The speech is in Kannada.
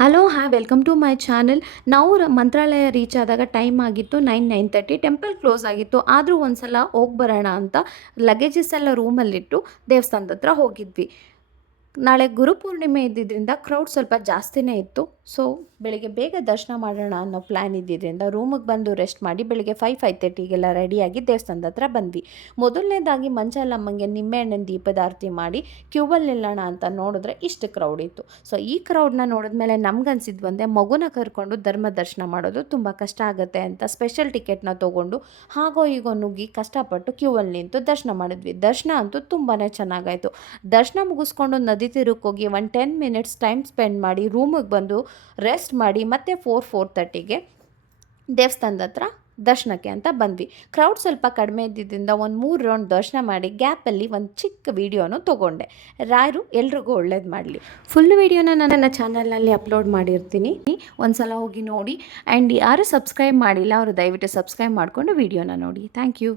Hello welcome to my channel. ನಾವು ಮಂತ್ರಾಲಯ ರೀಚ್ ಆದಾಗ ಟೈಮ್ ಆಗಿತ್ತು 9:30. ಟೆಂಪಲ್ ಕ್ಲೋಸ್ ಆಗಿತ್ತು. ಆದರೂ ಒಂದು ಸಲ ಹೋಗಿ ಬರೋಣ ಅಂತ ಲಗೇಜಸ್ ಎಲ್ಲ ರೂಮಲ್ಲಿಟ್ಟು ದೇವಸ್ಥಾನದ ಹತ್ರ ಹೋಗಿದ್ವಿ. ನಾಳೆ ಗುರುಪೂರ್ಣಿಮೆ ಇದ್ದಿದ್ದರಿಂದ ಕ್ರೌಡ್ ಸ್ವಲ್ಪ ಜಾಸ್ತಿನೇ ಇತ್ತು. ಸೊ ಬೆಳಿಗ್ಗೆ ಬೇಗ ದರ್ಶನ ಮಾಡೋಣ ಅನ್ನೋ ಪ್ಲ್ಯಾನ್ ಇದ್ದಿದ್ದರಿಂದ ರೂಮಿಗೆ ಬಂದು ರೆಸ್ಟ್ ಮಾಡಿ ಬೆಳಿಗ್ಗೆ 5:30ಗೆಲ್ಲ ರೆಡಿಯಾಗಿ ದೇವಸ್ಥಾನದ ಹತ್ರ ಬಂದ್ವಿ. ಮೊದಲನೇದಾಗಿ ಮಂಚಾಲಮ್ಮಂಗೆ ನಿಂಬೆಹಣ್ಣಿನ ದೀಪದ ಆರತಿ ಮಾಡಿ ಕ್ಯೂಬಲ್ಲಿ ನಿಲ್ಲೋಣ ಅಂತ ನೋಡಿದ್ರೆ ಇಷ್ಟು ಕ್ರೌಡ್ ಇತ್ತು. ಸೊ ಈ ಕ್ರೌಡ್ನ ನೋಡಿದ್ಮೇಲೆ ನಮ್ಗನ್ಸಿದ್ದು ಒಂದೇ, ಮಗುನ ಕರ್ಕೊಂಡು ಧರ್ಮ ದರ್ಶನ ಮಾಡೋದು ತುಂಬ ಕಷ್ಟ ಆಗುತ್ತೆ ಅಂತ ಸ್ಪೆಷಲ್ ಟಿಕೆಟ್ನ ತೊಗೊಂಡು ಹಾಗೋ ಹೀಗೋ ನುಗ್ಗಿ ಕಷ್ಟಪಟ್ಟು ಕ್ಯೂವಲ್ಲಿ ನಿಂತು ದರ್ಶನ ಮಾಡಿದ್ವಿ. ದರ್ಶನ ಅಂತೂ ತುಂಬಾ ಚೆನ್ನಾಗಾಯಿತು. ದರ್ಶನ ಮುಗಿಸ್ಕೊಂಡು ನದಿ ತೀರಕ್ಕೆ ಹೋಗಿ ಒಂದು 10 ಮಿನಿಟ್ಸ್ ಟೈಮ್ ಸ್ಪೆಂಡ್ ಮಾಡಿ ರೂಮಿಗೆ ಬಂದು ರೆಸ್ಟ್ ಮಾಡಿ ಮತ್ತೆ 4:30ಗೆ ದೇವಸ್ಥಾನದ ಹತ್ರ ದರ್ಶನಕ್ಕೆ ಅಂತ ಬಂದ್ವಿ. ಕ್ರೌಡ್ ಸ್ವಲ್ಪ ಕಡಿಮೆ ಇದ್ದಿದ್ದರಿಂದ ಒಂದು 3 ರೌಂಡ್ ದರ್ಶನ ಮಾಡಿ ಗ್ಯಾಪಲ್ಲಿ ಒಂದು ಚಿಕ್ಕ ವೀಡಿಯೋನು ತೊಗೊಂಡೆ. ರಾಯರು ಎಲ್ರಿಗೂ ಒಳ್ಳೇದು ಮಾಡಲಿ. ಫುಲ್ ವೀಡಿಯೋನ ನನ್ನ ಚಾನಲ್ನಲ್ಲಿ ಅಪ್ಲೋಡ್ ಮಾಡಿರ್ತೀನಿ, ಒಂದು ಸಲ ಹೋಗಿ ನೋಡಿ. ಆ್ಯಂಡ್ ಯಾರು ಸಬ್ಸ್ಕ್ರೈಬ್ ಮಾಡಿಲ್ಲ ಅವರು ದಯವಿಟ್ಟು ಸಬ್ಸ್ಕ್ರೈಬ್ ಮಾಡಿಕೊಂಡು ವೀಡಿಯೋನ ನೋಡಿ. Thank you.